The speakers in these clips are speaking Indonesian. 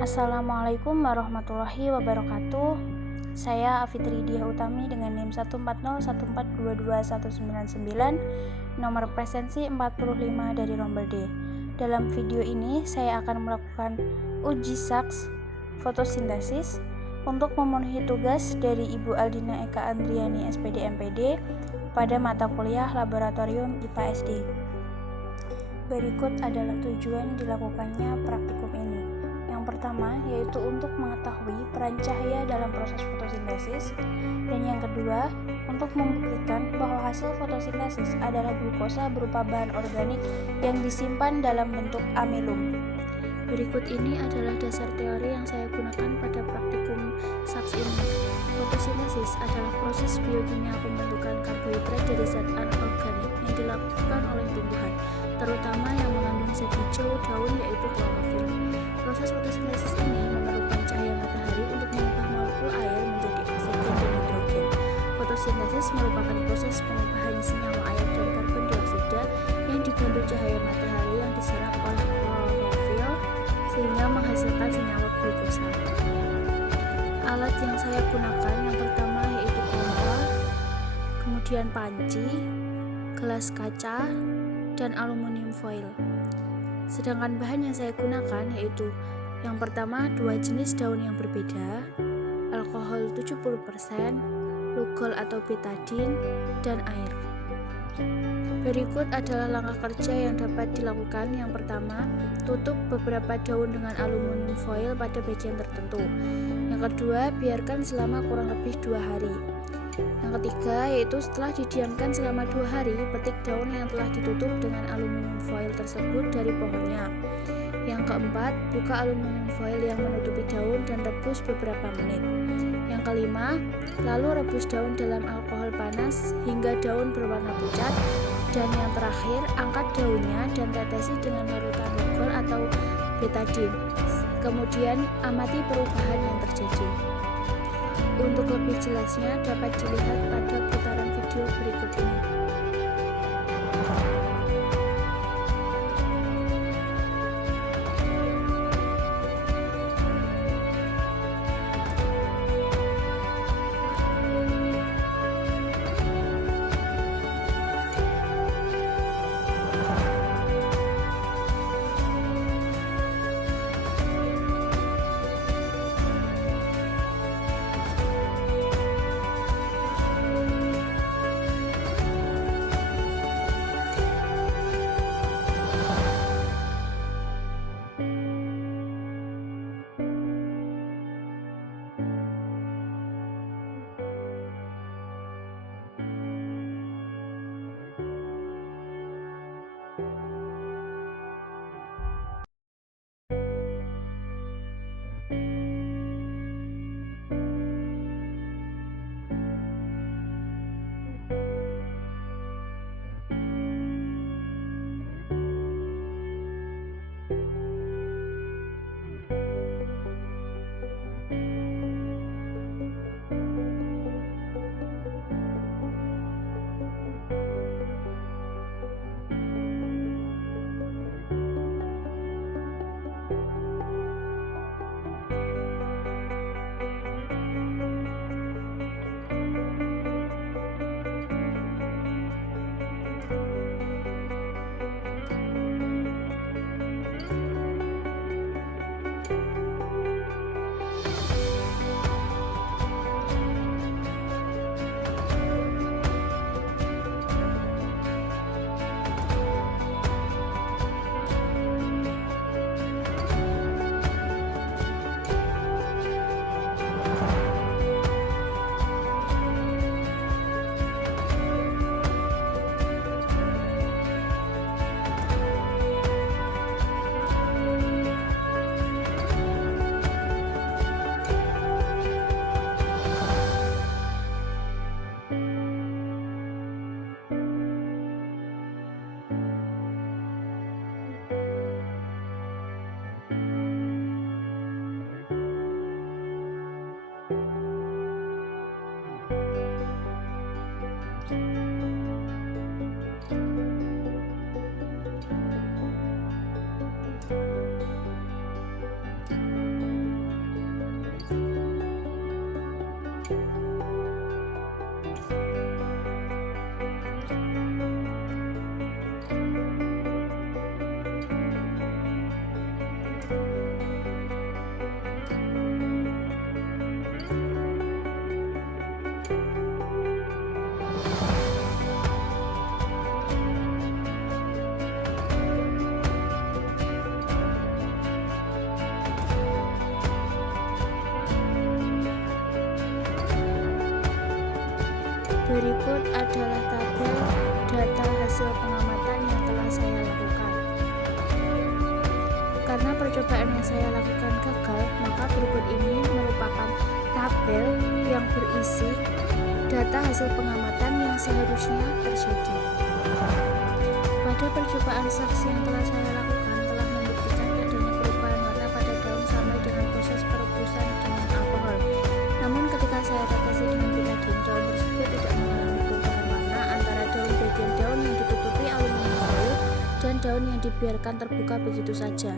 Assalamualaikum warahmatullahi wabarakatuh. Saya Afitri Diah Utami dengan NIM 14014221199, nomor presensi 45 dari Rombel D. Dalam video ini saya akan melakukan uji SAKS fotosintesis untuk memenuhi tugas dari Ibu Aldina Eka Andriani SPD MPD pada mata kuliah Laboratorium IPA SD. Berikut adalah tujuan dilakukannya praktikum ini. Yang pertama yaitu untuk mengetahui peran cahaya dalam proses fotosintesis, dan yang kedua untuk membuktikan bahwa hasil fotosintesis adalah glukosa berupa bahan organik yang disimpan dalam bentuk amilum. Berikut ini adalah dasar teori yang saya gunakan pada praktikum SAKS ini. Fotosintesis adalah proses biokimia pembentukan karbohidrat dari zat anorganik yang dilakukan oleh tumbuhan, terutama yang mengandung zat hijau daun yaitu klorofil. Proses fotosintesis ini memerlukan cahaya matahari untuk mengubah molekul air menjadi oksigen dan nitrogen. Fotosintesis merupakan proses pengubahan senyawa air dan karbon dioksida yang digandul cahaya matahari yang diserap oleh klorofil sehingga menghasilkan senyawa glukosa. Alat yang saya gunakan yang pertama yaitu pompa, kemudian panci, gelas kaca, dan aluminium foil. Sedangkan bahan yang saya gunakan yaitu yang pertama 2 jenis daun yang berbeda, alkohol 70%, lugol atau betadin, dan air. Berikut adalah langkah kerja yang dapat dilakukan. Yang pertama, tutup beberapa daun dengan aluminium foil pada bagian tertentu. Yang kedua, biarkan selama kurang lebih 2 hari. Yang ketiga yaitu setelah didiamkan selama 2 hari, petik daun yang telah ditutup dengan aluminium foil tersebut dari pohonnya. Yang keempat, buka aluminium foil yang menutupi daun dan rebus beberapa menit. Yang kelima, lalu rebus daun dalam alkohol panas hingga daun berwarna pucat. Dan yang terakhir, angkat daunnya dan tetesi dengan larutan lugol atau betadin. Kemudian amati perubahan yang terjadi. Untuk lebih jelasnya dapat dilihat pada putaran video berikut ini. Berikut adalah tabel data hasil pengamatan yang telah saya lakukan. Karena percobaan yang saya lakukan gagal, maka berikut ini merupakan tabel yang berisi data hasil pengamatan yang seharusnya terjadi. Pada percobaan saksi yang telah saya lakukan telah membuktikan adanya perubahan warna pada daun sampai dengan proses perebusan dengan alkohol. Namun ketika saya tetesi dengan betadine, daun tersebut tidak mengalami perubahan warna antara bagian daun yang ditutupi aluminium foil dan daun yang dibiarkan terbuka begitu saja.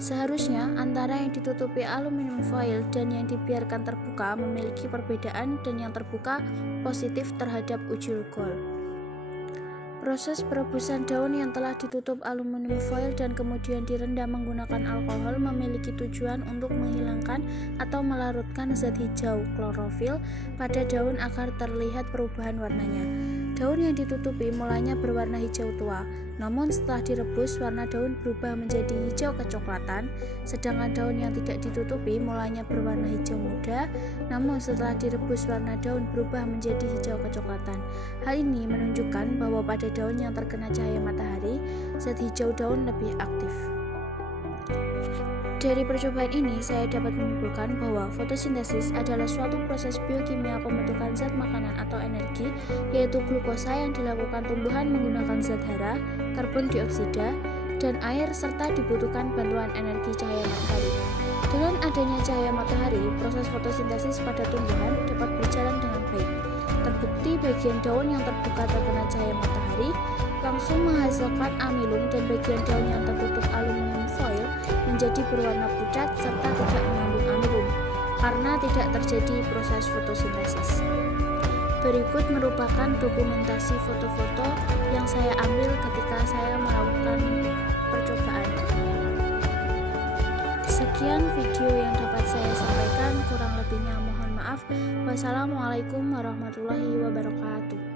Seharusnya antara yang ditutupi aluminium foil dan yang dibiarkan terbuka memiliki perbedaan dan yang terbuka positif terhadap ujul gol. Proses perebusan daun yang telah ditutup aluminium foil dan kemudian direndam menggunakan alkohol memiliki tujuan untuk menghilangkan atau melarutkan zat hijau klorofil pada daun agar terlihat perubahan warnanya. Daun yang ditutupi mulanya berwarna hijau tua, namun setelah direbus warna daun berubah menjadi hijau kecoklatan, sedangkan daun yang tidak ditutupi mulanya berwarna hijau muda, namun setelah direbus warna daun berubah menjadi hijau kecoklatan. Hal ini menunjukkan bahwa pada daun yang terkena cahaya matahari, zat hijau daun lebih aktif. Dari percobaan ini, saya dapat menyimpulkan bahwa fotosintesis adalah suatu proses biokimia pembentukan zat makanan atau energi, yaitu glukosa yang dilakukan tumbuhan menggunakan zat hara, karbon dioksida, dan air, serta dibutuhkan bantuan energi cahaya matahari. Dengan adanya cahaya matahari, proses fotosintesis pada tumbuhan dapat berjalan dengan baik. Terbukti bagian daun yang terbuka terkena cahaya matahari langsung menghasilkan amilum dan bagian daun yang tertutup aluminium foil menjadi berwarna pucat serta tidak mengandung amilum karena tidak terjadi proses fotosintesis. Berikut merupakan dokumentasi foto-foto yang saya ambil ketika saya melakukan percobaan. Sekian video yang dapat saya sampaikan, kurang lebihnya mohon maaf. Wassalamualaikum warahmatullahi wabarakatuh.